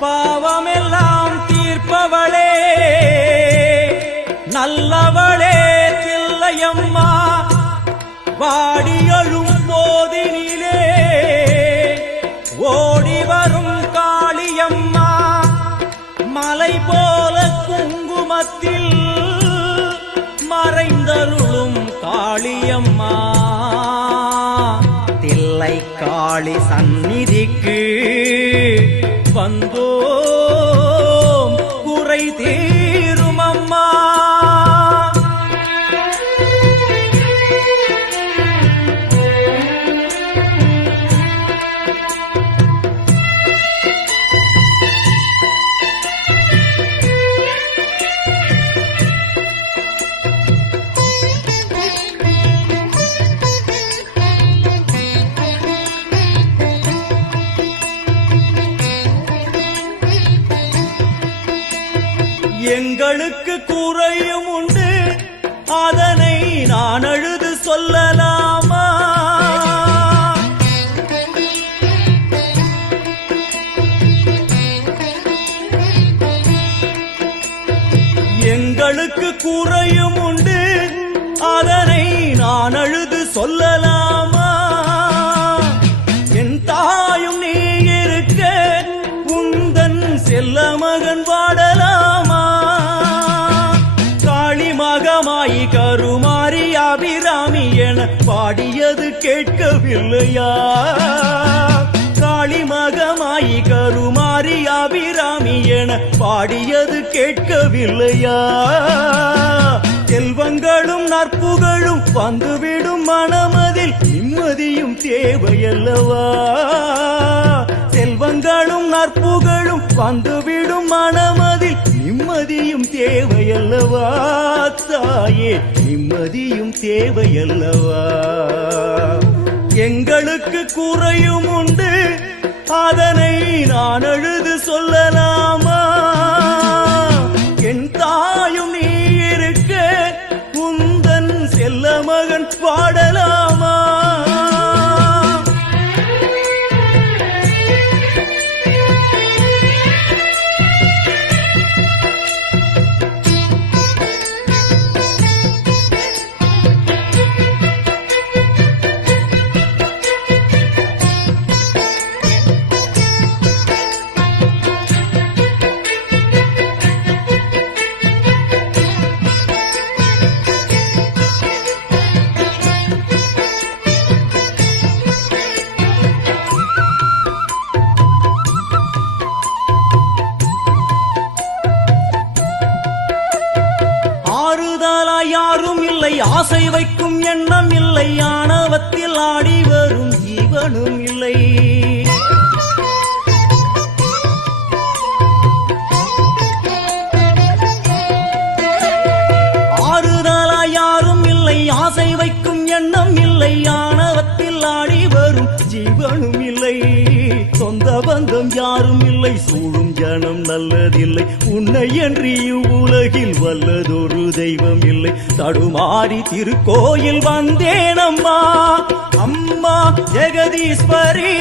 பாவமெல்லாம் தீர்ப்பவளே நல்லவளே தில்லையம்மா வாடியழும் போதினிலே ஓடி வரும் காளியம்மா மலை போல குங்குமத்தில் மறைந்தருளும் காளியம்மா தில்லை காளி சந்நிதிக்கு வந்தோம் குறை தீரும் அம்மா. எங்களுக்கு குறையும் உண்டு அதனை நான் அழுது சொல்லலாமா? எங்களுக்கு குறையும் உண்டு அதனை நான் அழுது சொல்லலாமா? என் தாயும் நீ இருக்க உந்தன் செல்ல மகன் வாடலாமா? மகமாயி கருமாரி அபிராமி என பாடியது கேட்கவில்லையா? காளி மகமாயி கருமாரி அபிராமி என பாடியது கேட்கவில்லையா? செல்வங்களும் நற்புகழும் வந்துவிடும் மனமதில் நிம்மதியும் தேவையல்லவா? செல்வங்களும் நற்புகழும் வந்துவிடும் மனமதில் நிம்மதியும் தேவையல்லவா? தாயே நிம்மதியும் தேவையல்லவா? எங்களுக்கு குறையும் உண்டு அதனை நான் அழுது சொல்லலாமா? என் தாயும் நீ இருக்க உந்தன் செல்ல மகன் பாடலாமா? யாரும் இல்லை ஆசை வைக்கும் எண்ணம் இல்லை ஆணவத்தில் ஆடி வரும் ஜீவனும் இல்லை. ஆறுதலா யாரும் இல்லை ஆசை வைக்கும் எண்ணம் இல்லை ஆணவத்தில் ஆடி வரும் ஜீவனும் இல்லை. சொந்த பந்தம் யாரும் இல்லை சூழும் ஜனம் நல்லதில்லை உன்னை என்று இவ்வுலகில் வல்லதொரு தெய்வம் இல்லை. தடுமாறி திருக்கோயில் வந்தேன் அம்மா அம்மா ஜெகதீஸ்வரி